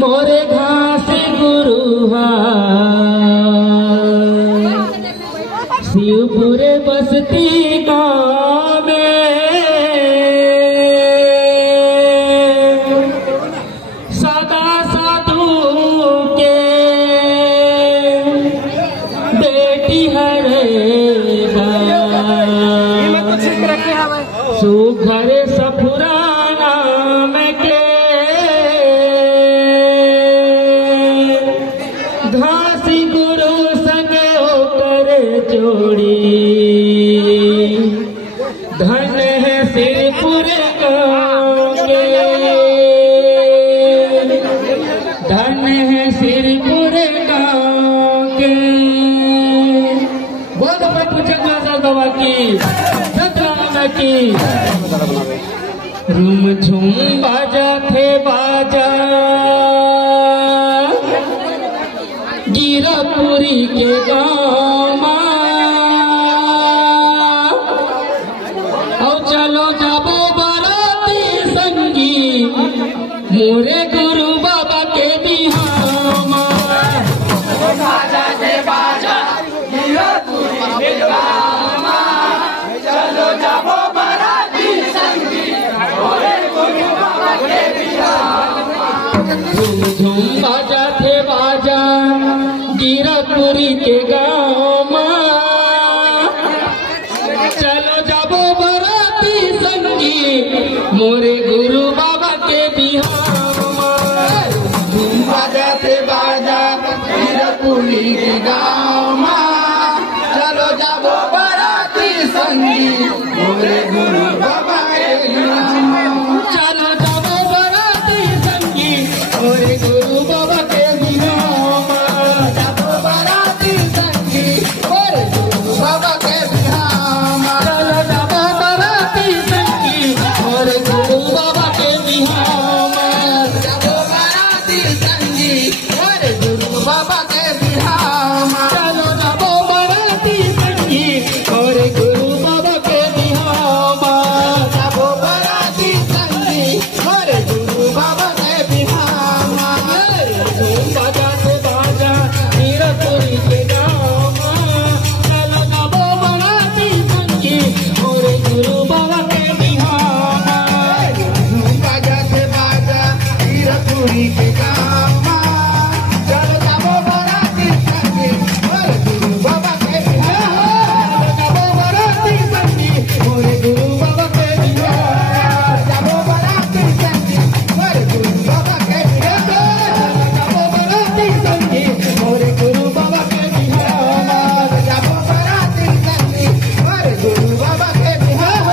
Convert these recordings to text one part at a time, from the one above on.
मोरे घास गुरुहा शिवपुरे बसती गाँव में सदा साधु के बेटी हरेगा सुघर सफुराना में के घासी गुरु संग होकर जोड़ी धन है सिरपुर गाँव के धन है सिरपुर गाँव के। बहुत बहुत पूछा बाबा की सतराम की रूम झूम बाजा थे बाजा गिरापुरी के गाँव और चलो जाबो बाराती संगी मोरे गुरु बाबा के बिहाम बाजा थे बाजा गिरापुरी के गाँव चलो जाबो बाराती संगी मोरे गुरु बाबा के बिहाम झूम बाजा थे बाजा गिरापुरी के गाँव चलो जाबो बराती संगी मोरे गुरु बाबा के बिहाम बाजा थे बाजा गिरापुरी के गाँव चलो जाबो बाराती संगी मोरे गुरु बाबा के बिहाम चलो जाबो बराती संगी मोरे गुरु बाबा के बिहाम जाबो बाराती संगी मोरे गुरु बाबा के बिहाम चलो जाबो बराती संगी मोरे गुरु बाबा के बिहाम जाबो बाराती संगी मोरे गुरु बाबा के बिहाम चलो जाबो बराती संगी मोरे गुरु बाबा के बिहाम जाबो बाराती संगी मोरे गुरु बाबा के बिहाम झूम बाजा से बाजा गिरापुरी के गाँव चलो जाबो बराती संगी मोरे गुरु बाबा के बिहाम बाजा से बाजा गिरापुरी के गाँव चलो जाबो बाराती संगी मोरे गुरु बाबा के बिहाम जाबो बराती संगी मोरे गुरु बाबा के बिहाम जाबो बाराती संगी मोरे गुरु बाबा के बिहाम जाबो बराती संगी मोरे गुरु बाबा के बिहाम जाबो बाराती संगी मोरे गुरु बाबा के बिहाम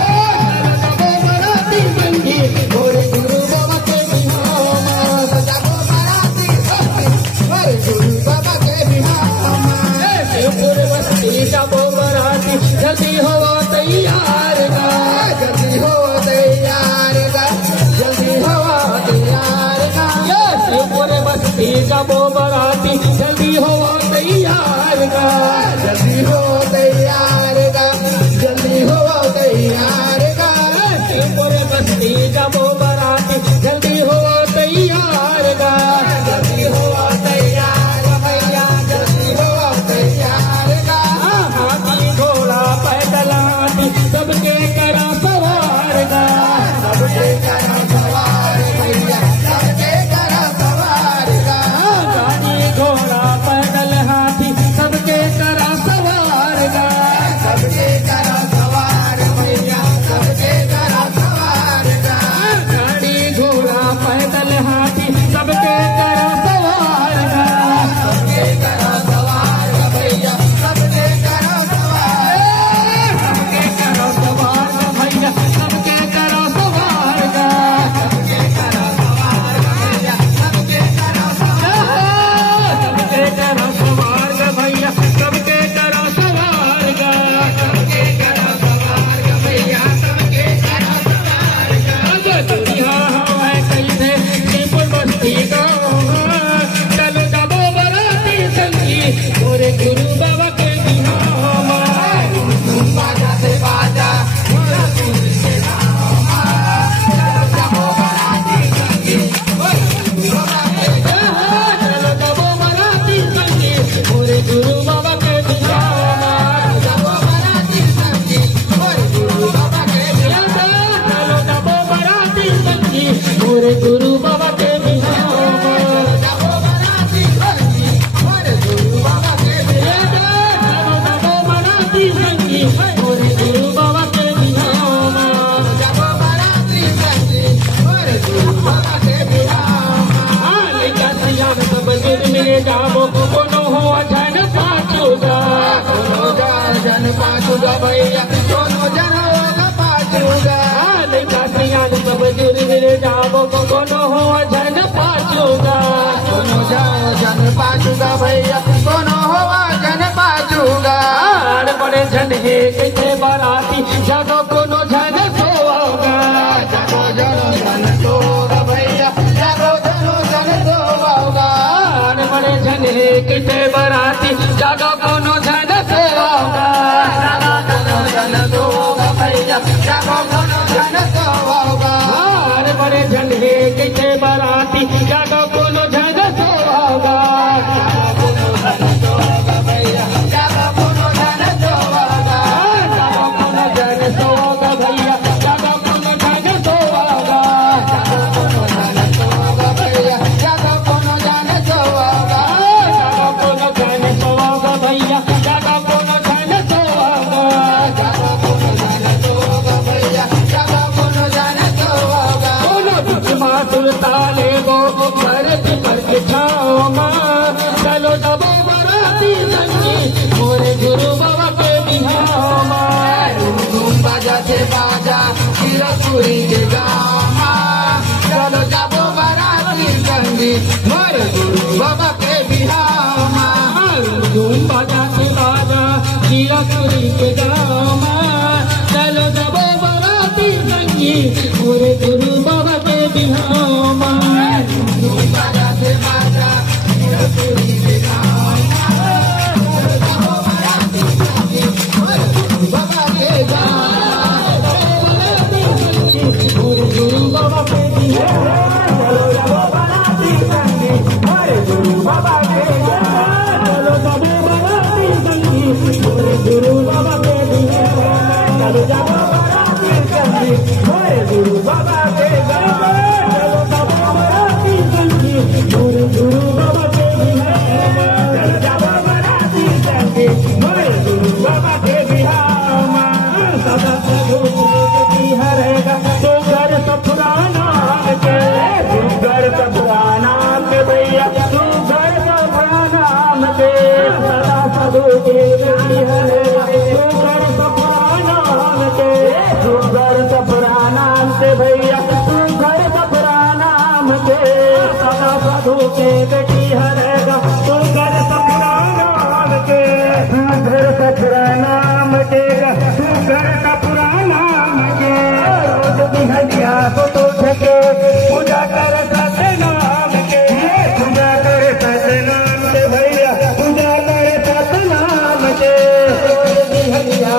जाबो बराती संगी मोरे गुरु बाबा के बिहाम जाबो बाराती संगी मोरे गुरु बाबा के बिहाम शिवपुर बस्ती जाबो बराती जल्दी हो तैयार गा जल्दी हो तैयार गा जल्दी हो तैयार गा शिवपुर बस्ती जाबो बराती जल्दी हो तैयार गा जल्दी हो तैयार गा जल्दी हो तैयार गा शिवपुर बस्ती जाबो बराती जल्दी हो तैयार गा जल्दी हो तैयार भैया जल्दी हो तैयार गा हाथी घोड़ा पैदल हाथी सबके करा सवार गा सबके करा सवार भैया सबके करा सवार गा गाड़ी घोड़ा पैदल हाथी सबके करा सवार कैसे बराती जागो कोनो झन सोगा जागो जनो जन सोगा भैया जागो जनो जन सोगा अरे बड़े झने कैसे बराती जागो कोनो झन सोगा जागो जनो जन सोगा भैया जागो जनो जन सोगा अरे बड़े झने कैसे बराती जागो कोनो झन सोगा जागो जनो जन सोगा भैया जागो कोनो जन सोगा जागो कोनो झन सोगा भैया जागो कोनो झन सोगा जागो कोनो जन सोगा भैया जागो कोनो जन सोगा जागो कोनो झन सोगा भैया जागो कोनो झन सोगा जागो कोनो जन सोगा कोनो दुखमा सुरताले गो भरत पर के छाओ मां चलो जबो बराती संगी मोरे गुरु बाबा के बिहाओ मां धूम बाजा से बाजा शिरपुरी के गाँव चलो जाबो बाराती संगी मोर गुरु बाबा के बिहाव धूम बाजा के बाजा हीरापुरी के गाँव मां चलो जबो बराती संगी मोरे गुरु बाबा के बिहाओ मां धूम बाजा से बाजा शिरपुरी के गाँव चलो जाबो बाराती संगी मोर गुरु बाबा के गाँव मोरे गुरु बाबा के बिहाओ चलो जाबो बाराती संगी मोर गुरु बाबा के गाँव चलो जबो बराती संगी मोरे गुरु बाबा के बिहाओ चलो जाबो बाराती संगी मोर गुरु बाबा के गाँव चलो जबो बराती संगी मोरे गुरु बाबा के बिहाओ चलो जाबो बाराती संगी मोर गुरु बाबा के बिहाव सदा प्रभु की हरेगा तो घर सफराना के तू घर सफराना के भैया तू घर सफराना के सदा प्रभु की हरेगा तो घर सफराना के तू घर सफराना के भैया तू घर सफराना के सदा प्रभु के बेटी हरेगा तो घर सफराना के घर सफराना के तू घर सफराना के रोज बिहनिया को तो ठके पूजा कर सतनाम के पूजा कर सतनाम के भैया पूजा कर सतनाम के बिहनिया